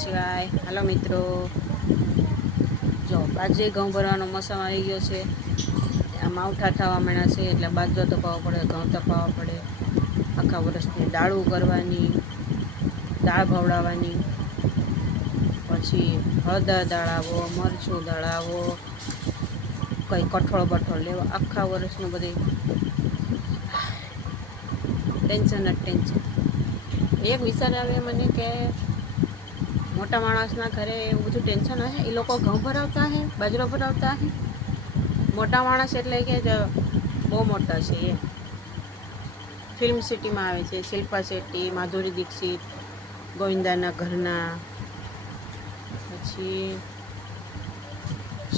શિવાય. હાલો મિત્રો, જો બાજરી ઘઉં ભરવાનો મોસમ આવી ગયો છે. આ માવઠા થવા માંડ્યા છે એટલે બાજરો તપાવવો પડે, ઘઉં તપાવવા પડે. આખા વર્ષની દાળું કરવાની, દાળ ભવડાવવાની, પછી હળદર દળાવો, મરચું દળાવો, કંઈ કઠોળ બઠોળ લેવો. આખા વર્ષનું બધી ટેન્શન જ ટેન્શન. એક વિચાર આવે મને કે મોટા માણસના ઘરે એવું બધું ટેન્શન હશે. એ લોકો ઘઉં ભરાવતા હશે, બાજરો ભરાવતા હશે. મોટા માણસ એટલે કે બહુ મોટા છે એ. ફિલ્મ સિટીમાં આવે છે. શિલ્પા શેટ્ટી, માધુરી દીક્ષિત, ગોવિંદાના ઘરના, પછી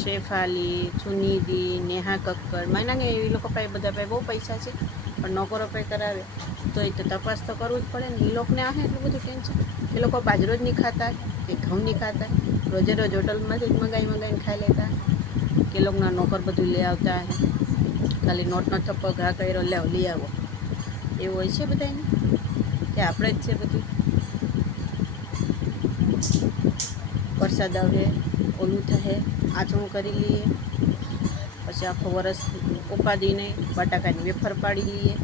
શેફાલી, સુનિધિ, નેહા કક્કર. માના કે એ લોકો પાસે બધા પાસે બહુ પૈસા છે, પણ નોકરો પાસે કરાવે તો એ તો તપાસ તો કરવું જ પડે ને. એ લોકોને આવે એટલું બધું ટેન્શન. એ લોકો બાજરો જ નહીં ખાતા કે ઘઉં નહીં ખાતા, રોજે રોજ હોટલમાંથી જ મંગાવીને ખાઈ લેતા કે લોકોના નોકર બધું લઈ આવતા હે. ખાલી નોટનો થપ્પો ઘા કર્યો, લઈ આવો, એવું હોય છે બધાને કે આપણે જ છે બધું. વરસાદ આવે, ઓલું થશે, આથમું કરી લઈએ, પછી આખો વરસ ઉપાદીને બટાકાની વેફર પાડી લઈએ.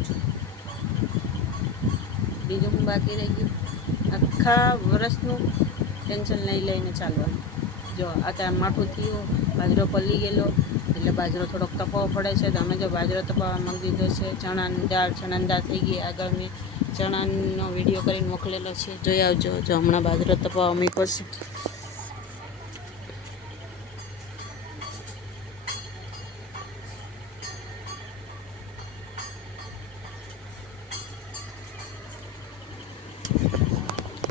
બીજું હું બાકી રહી ગયું? આખા વરસનું ટેન્શન લઈને ચાલવાનું. જો અત્યારે માઠું થયું, બાજરો પલી ગયેલો એટલે બાજરો થોડોક તપાવવો પડે છે. તો અમે જો બાજરો તપાવવા માંગી દીધો છે. ચણાની દાળ થઈ ગઈ. આગળ મેં ચણાનો વિડીયો કરીને મોકલેલો છે, જોઈ આવજો. જો હમણાં બાજરો તપાવવા મૂક્યો છે.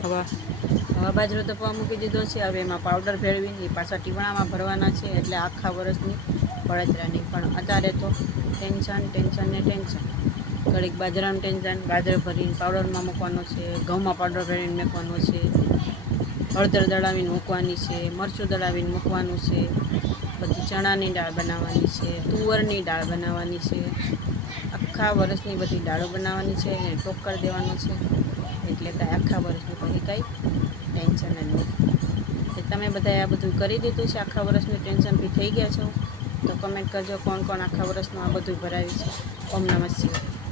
હવે બાજરો તપાવવા મૂકી દીધો છે. હવે એમાં પાવડર ભેળવીને એ પાછા ટીવણામાં ભરવાના છે, એટલે આખા વર્ષની બળતરાની. પણ અત્યારે તો ટેન્શન ને ટેન્શન. ઘડીક બાજરાનું ટેન્શન, બાજરો ભરીને પાવડરમાં મૂકવાનો છે, ઘઉંમાં પાવડર ભરીને મૂકવાનો છે, હળદર દળાવીને મૂકવાની છે, મરચું દળાવીને મૂકવાનું છે, બધી ચણાની દાળ બનાવવાની છે, તુવરની દાળ બનાવવાની છે. આખા વર્ષની બધી દાળો બનાવવાની છે અને ટોક કરી દેવાનો છે. એટલે કાંઈ આખા વર્ષનું પછી કાંઈ ટેન્શન જ નહીં. તમે બધાએ આ બધું કરી દીધું છે? આખા વર્ષનું ટેન્શન બી થઈ ગયા છો? તો કમેન્ટ કરજો કોણ કોણ આખા વર્ષનું આ બધું ભરાયું છે. ઓમ નમઃ શિવાય.